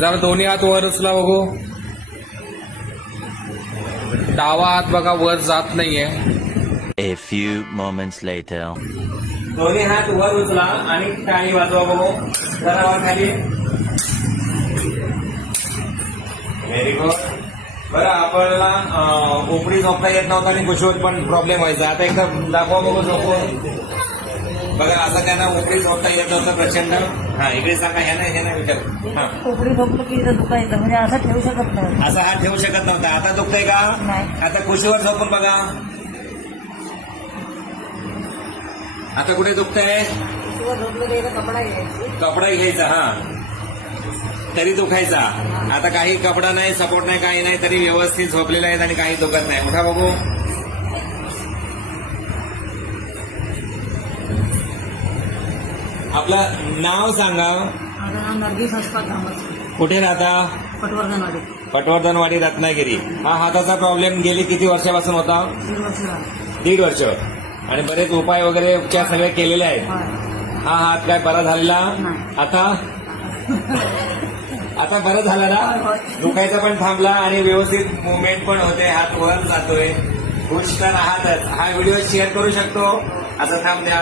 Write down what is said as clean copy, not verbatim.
जरा दोन्ही हात वर उचला बघू. डावा हात बघा वर जात नाहीये. A few moments later. दोन्ही हात वर उचला आणि टाळी वाजवा बघू. जरा वर खाली. Very good. बरं आपल्याला उपरी झोपता येत नव्हता आणि कुशीवर पण प्रॉब्लेम व्हायचा. आता एकदा दाखवा बघू झोपून. बघा असं त्यांना उपरी झोपता येत नव्हतं प्रचंड. हा इकडे सांगा. ह्या नाही विचार. हा उपरी झोपलं की इथं दुखायचं म्हणजे असं ठेवू शकत नाही. असा हात ठेवू शकत नव्हता. आता दुखतंय का? नाही. आता कुशीवर झोपून बघा. आता कुठे दुखतंय? झोपलं की कपडा घ्यायची. कपडा घ्यायचा. हा तरी दुखायचा. आता काही कपडा नाही, सपोर्ट नाही, काही नाही, तरी व्यवस्थित झोपलेला आहेत आणि काही दुखत नाही. उठा बघू. आपलं नाव सांगा. माझं नाव नर्गिस हसपात धामस. कुठे राहता? पटवर्धनवाडी. पटवर्धनवाडी रत्नागिरी. हा हाताचा प्रॉब्लेम गेली किती वर्षापासून होता? 1.5 वर्ष झालं. 1.5 वर्ष. आणि बरेच उपाय वगैरे उपचार सगळे केलेले आहेत. होय. हा हात काय बरा झालेला? नाही. आता बरं झालं ना? होय. दुखायचा पण थांबला आणि व्यवस्थित मुवमेंट पण होते. हात वर जातोय. खुश तर आहातच. हा व्हिडिओ शेअर करू शकतो. असं थांब द्या.